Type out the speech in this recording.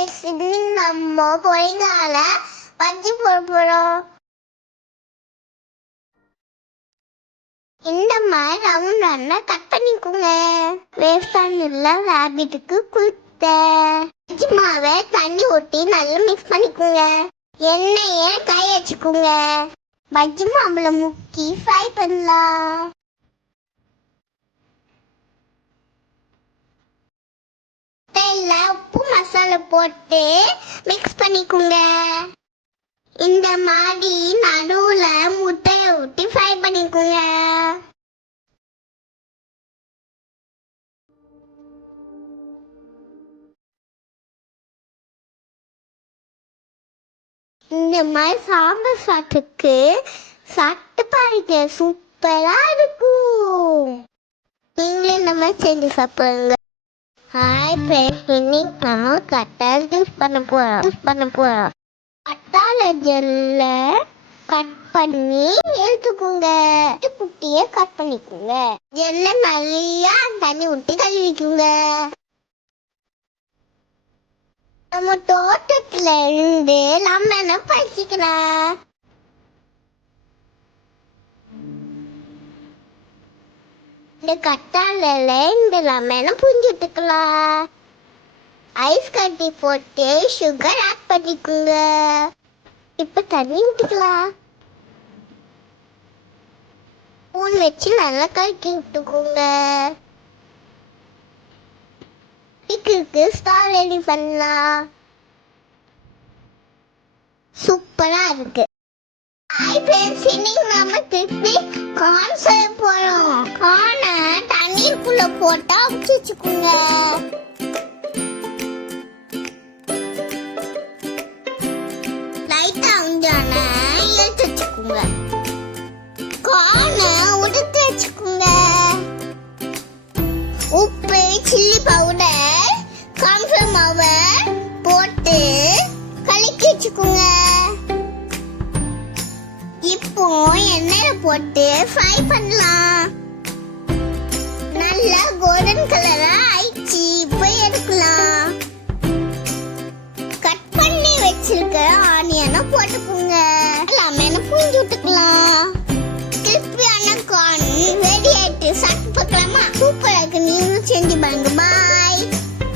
நம்ம பொரிங்கால பஜ்ஜி போட போறோம். இந்த மாதிரி ரவுண்ட் கட் பண்ணிக்கோங்க. வேஸ்டான ரேபிட்டுக்கு குடுத்த பஜ்ஜி மாவை தண்ணி ஊற்றி நல்லா மிக்ஸ் பண்ணிக்கோங்க. எண்ணெய காய வச்சுக்கோங்க. பஜ்ஜி மாவுல முக்கி ஃப்ரை பண்ணலாம். உப்பு மசாலா போட்டு மிக்ஸ் பண்ணிக்கோங்க. இந்த மாதிரி நடுவுல முட்டையை ஊற்றி ஃப்ரை பண்ணிக்கோங்க. இந்த மாதிரி சாம்பார் சாத்துக்கு சாப்பிட்டு பாருங்க, சூப்பரா இருக்கும். நீங்களே இந்த மாதிரி செஞ்சு சாப்பிடுங்க. ஹாய் ஃப்ரெண்ட்ஸ், இன்னைக்கு நம்ம கட்டால் ஜூஸ் பண்ண போறோம். கட்டால ஜெல்ல கட் பண்ணி எடுத்துக்கோங்க. குட்டியை கட் பண்ணிக்கோங்க. ஜெல்ல நிறைய தண்ணி ஊற்றி கழுவிக்கோங்க. நம்ம தோட்டத்துல இருந்து லெமனை பறிச்சுக்கலாம். இந்த கட்டால இந்த லெமனை புரிஞ்சுட்டுக்கலாம். ஐஸ் கட்டி போட்டு சுகர் ஆட் பண்ணிக்கோங்க. இப்ப தண்ணி ஊற்றிக்கலாம். ஸ்பூன் வச்சு நல்லா கலக்கி விட்டுக்கோங்க. இதுக்கு ஸ்டார் ரெடி பண்ணலாம். சூப்பரா இருக்கு. ஹாய் ஃப்ரெண்ட்ஸ், இன்னைக்கு நம்ம திருப்பி கார்ன் செய்ய போறோம். கார்னை தண்ணீருக்குள்ள போட்டா அவிச்சு வச்சுக்கோங்க. லைட்டா அவிஞ்சான எடுத்து வச்சுக்கோங்க. கார்னை உடுத்து வச்சுக்கோங்க. உப்பு, சில்லி பவுடர், கார்ன்ஃப்ளவர் மாவை போட்டு கலக்கி வச்சுக்கோங்க. இப்போ எண்ணெயில போட்டு ஃப்ரை பண்ணலாம். நல்லா கோல்டன் கலரா ஆயிடுச்சு. இப்போ எடுக்கலாம். கட் பண்ணி வச்சிருக்க ஆனியனை போட்டு